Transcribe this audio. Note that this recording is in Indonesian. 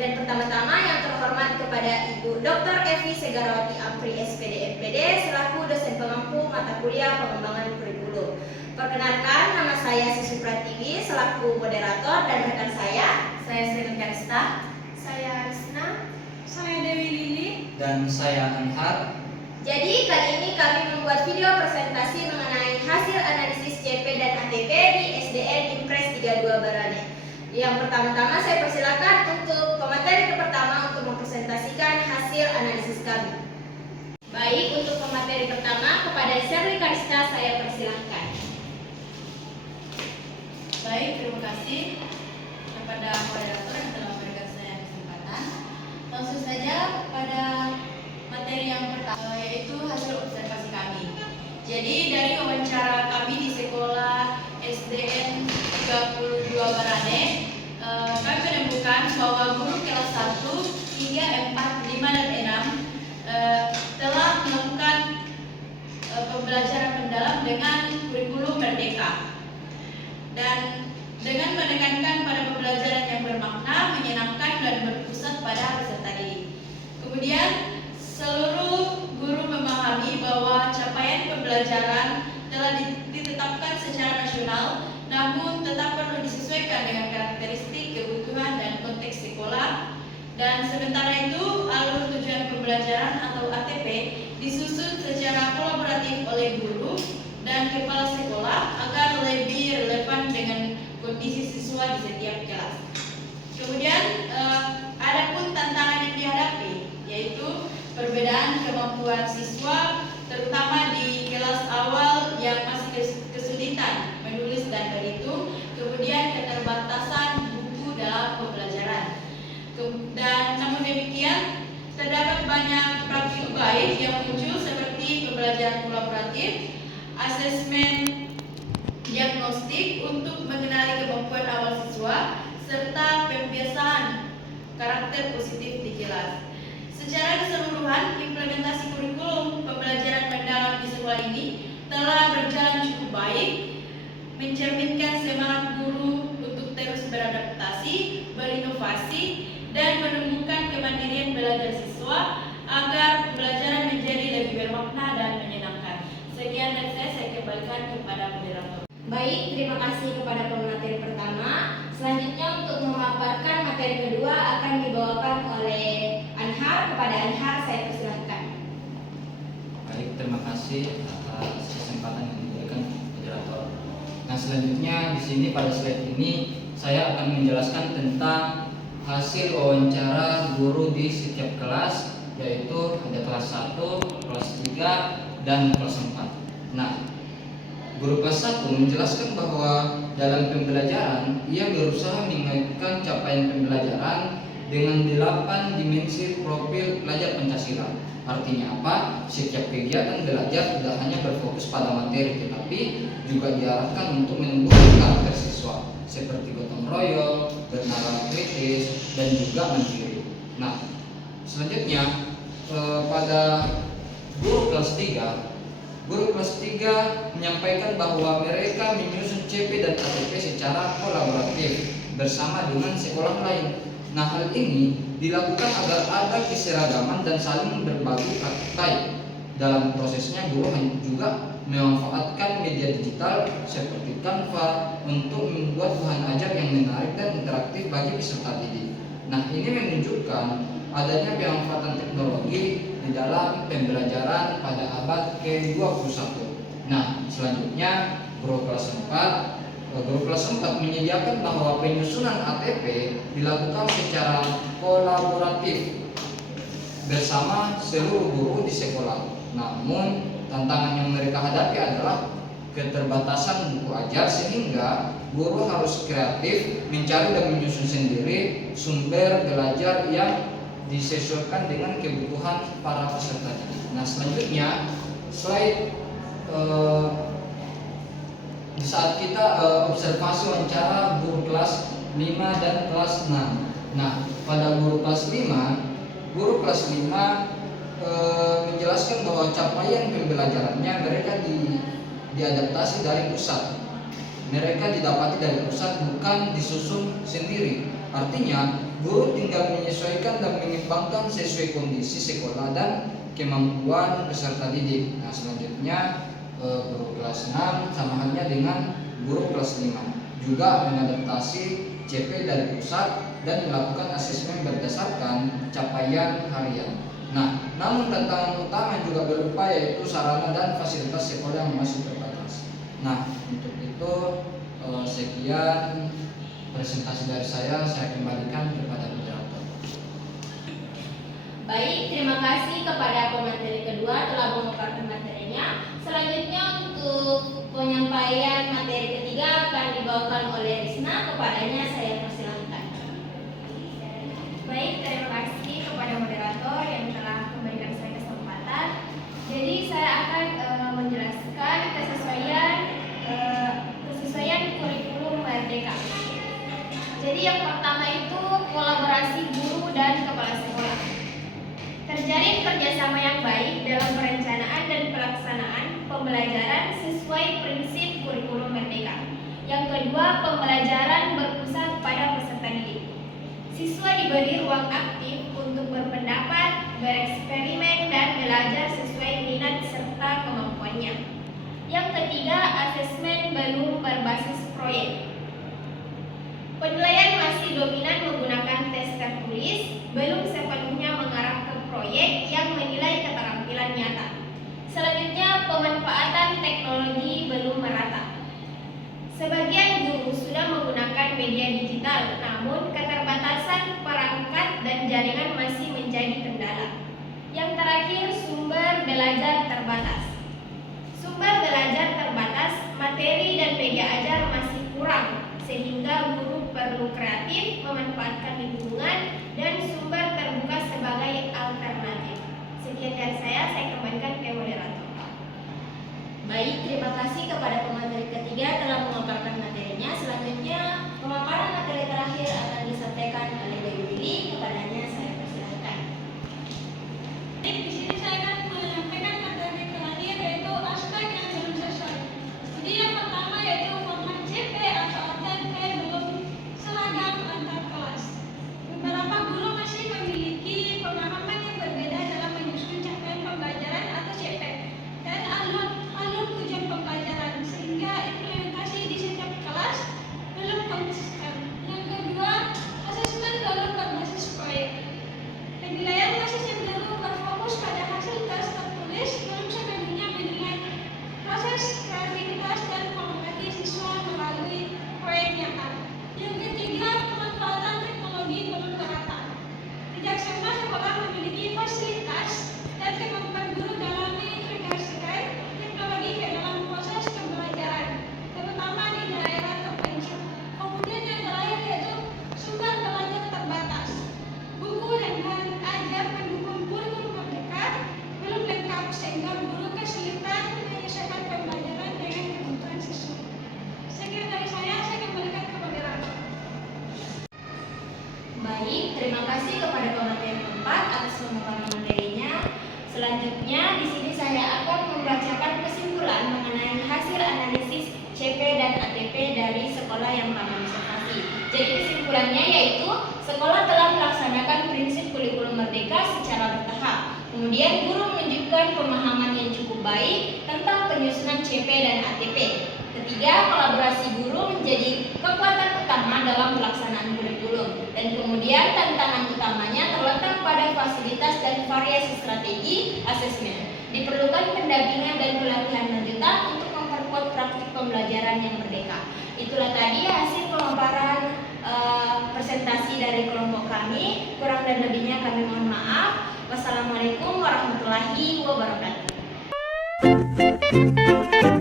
Dan pertama-tama yang terhormat kepada Ibu Dr. Evi Segarawati Ampri SPD MPD selaku dosen pengampu mata kuliah pengembangan kurikulum. Perkenalkan, nama saya Susi Pratiwi selaku moderator dan rekan saya Sri Karista, saya Arisna, saya Dewi Lili, dan saya Anhar. Jadi kali ini kami membuat video presentasi mengenai hasil analisis CP dan ATP di SDN Impres 32 Barane. Yang pertama-tama saya persilakan untuk pemateri pertama untuk mempresentasikan hasil analisis kami. Baik, untuk pemateri pertama kepada Sri Karista saya persilahkan. baik, terima kasih kepada moderator yang telah memberikan saya kesempatan. Langsung saja pada materi yang pertama, yaitu hasil observasi kami. Jadi dari wawancara kami di sekolah SDN 32 Barane, kami menemukan bahwa guru kelas 1 hingga 4, 5, dan 6 telah melakukan pembelajaran mendalam dengan kurikulum merdeka dan dengan menekankan pada pembelajaran yang bermakna, menyenangkan, dan berpusat pada peserta didik. Kemudian seluruh guru memahami bahwa capaian pembelajaran telah ditetapkan secara nasional, namun tetap perlu disesuaikan dengan karakteristik, kebutuhan, dan konteks sekolah. Dan sementara itu, alur tujuan pembelajaran atau ATP disusun secara kolaboratif oleh guru dan kepala sekolah agar lebih relevan dengan kondisi siswa di setiap kelas. Kemudian ada pun tantangan yang dihadapi, yaitu perbedaan kemampuan siswa, terutama di kelas awal yang masih kesulitan menulis dan berhitung, kemudian keterbatasan buku dalam pembelajaran. Dan namun demikian, terdapat banyak praktik baik yang muncul seperti pembelajaran kolaboratif, asesmen diagnostik untuk mengenali kemampuan awal siswa, serta pembiasaan karakter positif di kelas. Secara keseluruhan, implementasi kurikulum pembelajaran mendalam di sekolah ini telah berjalan cukup baik, mencerminkan semangat guru untuk terus beradaptasi, berinovasi, dan menemukan kemandirian belajar siswa agar pembelajaran menjadi lebih bermakna dan menyenangkan. Sekian dari saya kembalikan kepada moderator. Baik, terima kasih kepada pemateri pertama. Selanjutnya untuk memaparkan materi kedua akan dibawakan oleh Anhar. Kepada Anhar saya persilahkan. Baik, terima kasih atas kesempatan yang diberikan moderator. Nah, selanjutnya di sini pada slide ini saya akan menjelaskan tentang hasil wawancara guru di setiap kelas, yaitu ada kelas 1, kelas 3, dan kelas 4. Nah, guru kelas 1 menjelaskan bahwa dalam pembelajaran ia berusaha mengaitkan capaian pembelajaran dengan 8 dimensi profil pelajar Pancasila. Artinya apa? Setiap kegiatan belajar tidak hanya berfokus pada materi, tetapi juga diarahkan untuk menumbuhkan karakter siswa seperti gotong royong, bernalar kritis, dan juga mandiri. Nah, selanjutnya pada guru kelas 3, guru kelas 3 menyampaikan bahwa mereka menyusun CP dan ATP secara kolaboratif bersama dengan sekolah lain. Nah, hal ini dilakukan agar ada keseragaman dan saling berbagi praktik. Dalam prosesnya, guru juga memanfaatkan media digital seperti Canva untuk membuat bahan ajar yang menarik dan interaktif bagi peserta didik. Nah, ini menunjukkan adanya pemanfaatan teknologi di dalam pembelajaran pada abad ke-21. Nah, selanjutnya guru kelas 4 menyediakan bahwa penyusunan ATP dilakukan secara kolaboratif bersama seluruh guru di sekolah. Namun, tantangan yang mereka hadapi adalah keterbatasan buku ajar, sehingga guru harus kreatif mencari dan menyusun sendiri sumber belajar yang disesuaikan dengan kebutuhan para peserta. Nah, selanjutnya slide di saat kita observasi wawancara guru kelas 5 dan kelas 6. Nah, pada guru kelas 5 menjelaskan bahwa capaian pembelajarannya mereka diadaptasi dari pusat. Mereka didapati dari pusat, bukan disusun sendiri. Artinya, guru tinggal menyesuaikan dan menyimbangkan sesuai kondisi sekolah dan kemampuan peserta didik. Nah, selanjutnya guru kelas 6 sama halnya dengan guru kelas 5 juga mengadaptasi CP dari pusat dan melakukan asesmen berdasarkan capaian harian. Nah, namun tantangan utama juga berupa yaitu sarana dan fasilitas sekolah yang masih terbatas. Nah, untuk itu sekian presentasi dari saya kembalikan kepada moderator. Baik, terima kasih kepada pemateri kedua telah memaparkan materinya. Selanjutnya untuk penyampaian materi ketiga akan dibawakan oleh Risna. Kepadanya saya persilahkan. Baik, terima kasih kepada moderator yang telah memberikan saya kesempatan. Jadi saya akan menjelaskan kesesuaian kurikulum Merdeka. Jadi yang pertama itu kolaborasi guru dan kepala sekolah. Terjalin kerjasama yang baik dalam perencanaan dan pelaksanaan pembelajaran sesuai prinsip kurikulum Merdeka. Yang kedua, pembelajaran berpusat pada peserta didik. Siswa diberi ruang aktif untuk berpendapat, bereksperimen, dan belajar sesuai minat serta kemampuannya. Yang ketiga, asesmen belum berbasis proyek. Penilaian masih dominan menggunakan tes tertulis, belum sepenuhnya mengarah ke proyek yang menilai keterampilan nyata. Selanjutnya, pemanfaatan teknologi belum merata. Sebagian guru sudah menggunakan media digital, namun keterbatasan perangkat dan jaringan masih menjadi kendala. Yang terakhir, sumber belajar terbatas. Sumber belajar terbatas, materi dan media ajar masih kurang, sehingga guru perlu kreatif memanfaatkan lingkungan dan sumber terbuka sebagai alternatif. Sekian dari saya kembalikan ke moderator. Baik, terima kasih kepada pemateri ketiga telah memaparkan materinya. Selanjutnya, pemaparan materi terakhir akan disampaikan oleh Dewi Willy. Kepadanya saya persilahkan. Di sini saya akan menyampaikan materi terakhir yaitu aspek yang belum sesuai. Jadi yang pertama yaitu format CP atau ATP belum seragam antar kelas. Beberapa guru masih memiliki pemahaman yang berbeda dalam menyusun capaian pembelajaran atau CP dan alur tujuan pembelajaran, sehingga implementasi di setiap kelas belum konsisten. Yang kedua, asesmen belum berbasis proyek. Penilaian masih cenderung berfokus pada hasil tes tertulis, belum sepenuhnya menilai proses kreativitas dan kompetisi siswa melalui proyek nyata. Yang ketiga, pemanfaatan teknologi belum merata. Tidak semua sekolah memiliki fasilitas dan kemampuan guru dalam mengintegrasikan teknologi ke dalam proses pembelajaran, terutama di daerah terpencil. Kemudian yang terakhir yaitu sumber belajar terbatas. Buku dan bahan ajar pendukung kurikulum Merdeka belum lengkap sehingga guru kesulitan menyelesaikan pembelajaran dengan kebutuhan siswa. Sekian dari saya kembalikan ke moderator. Baik, terima kasih kepada pemateri keempat atas pemaparan materinya. Selanjutnya, di sini saya akan membacakan kesimpulan mengenai hasil analisis CP dan ATP dari sekolah yang ramah observasi. Jadi kesimpulannya yaitu sekolah telah melaksanakan prinsip kurikulum Merdeka secara bertahap. Kemudian guru menunjukkan pemahaman yang cukup baik tentang penyusunan CP dan ATP. Ketiga, kolaborasi guru menjadi kekuatan utama dalam pelaksanaan kurikulum. Dan kemudian tantangan utamanya terletak pada fasilitas dan variasi strategi asesmen. Diperlukan pendampingan dan pelatihan lanjutan untuk memperkuat praktik pembelajaran yang merdeka. Itulah tadi hasil pemaparan presentasi dari kelompok kami. Kurang dan lebihnya kami mohon maaf. Wassalamualaikum warahmatullahi wabarakatuh.